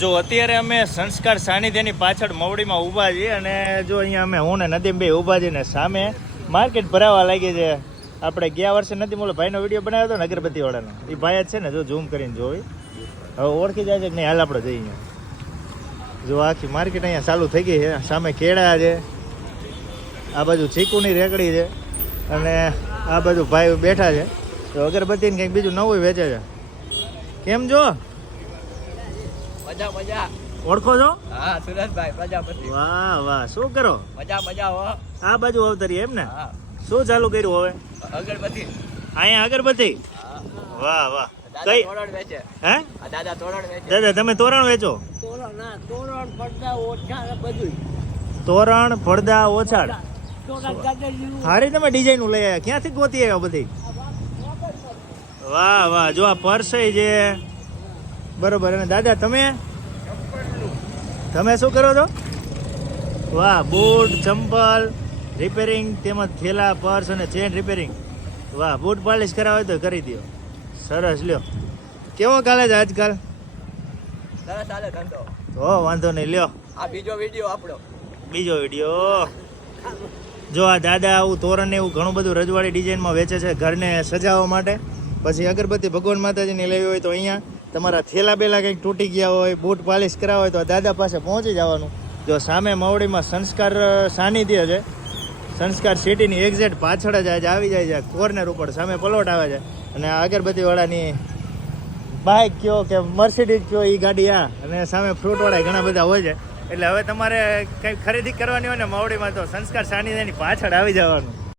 જો અત્યારે અમે સંસ્કાર સાનિધ્યની પાછળ મવડીમાં ઊભા છીએ અને જો અહીંયા અમે હું ને નદીમભાઈ ઊભા છીએ ને સામે માર્કેટ ભરાવા લાગી છે. આપણે ગયા વર્ષે નદીમ ઓલો ભાઈનો વીડિયો બનાવ્યો હતો ને અગરબત્તીવાળાનો. એ ભાઈ જ છે ને જો ઝૂમ કરીને જોઈ. હવે ઓળખી જાય છે કે નહીં, હાલ આપણે જઈએ જો આખી માર્કેટ અહીંયા ચાલુ થઈ ગઈ છે. સામે કેળા છે. આ બાજુ ચીકુની રેકડી છે. અને આ બાજુ ભાઈ બેઠા છે. તો અગરબત્તીને કંઈક બીજું નવું વેચે છે. કેમ જો? મજા મજા. ઓળખો છો? હા સુરજભાઈ પ્રજાપતિ. વાહ વાહ. શું કરો? મજા મજા હો. આ બાજુ અવતરી એમ ને? શું ચાલુ કર્યું હવે? અગરબત્તી. અહીંયા અગરબત્તી? વાહ વાહ. કઈ? તોરણ વેચે. હે? દાદા તોરણ વેચે. દાદા તમે તોરણ વેચો? તોરણ ના તોરણ પડદા ઓછા બધું તોરણ પડદા ઓછાડ હારી તમે ડિઝાઇન લઈ આવ્યા. ક્યાંથી ગોતી આવ્યા બધી? વાહ વાહ. જો આ પર્સ છે બરોબર. અને દાદા તમે? તમે શું કરો છો? વાહ બૂટ ચંપલ રિપેરિંગ તેમજ થેલા પર્સ અને ચેન રિપેરિંગ વાહ બૂટ પાલિશ કરાવે તો કરી દો સરસ લ્યો. કેવો કાલે છે આજકાલ? સરસ ચાલે ધંધો. હો વાંધો નહીં લ્યો. આ બીજો વીડિયો આપણો. બીજો વીડિયો જો આ દાદા આવું તોરણ એવું ઘણું બધું રજવાડી ડિઝાઇનમાં વેચે છે ઘરને સજાવવા માટે. પછી અગરબત્તી ભગવાન માતાજીને લેવી હોય તો અહીંયા. તમારા થેલા બેલા કંઈક તૂટી ગયા હોય, બૂટ પાલિશ કરાવવા હોય તો દાદા પાસે પહોંચી જવાનું. જો સામે મવડીમાં સંસ્કાર સાનિધ્ય છે. સંસ્કાર સિટીની એક્ઝેક્ટ પાછળ જ આજે આવી જાય છે કોર્નર ઉપર સામે પલોટ આવે છે. અને અગરબત્તીવાળાની બાઇક કયો કે મર્સિડીઝ કયો એ ગાડી આ. અને સામે ફ્રૂટવાળા ઘણા બધા હોય છે. એટલે હવે તમારે કંઈક ખરીદી કરવાની હોય ને મવડીમાં તો સંસ્કાર સાનિધ્યની પાછળ આવી જવાનું.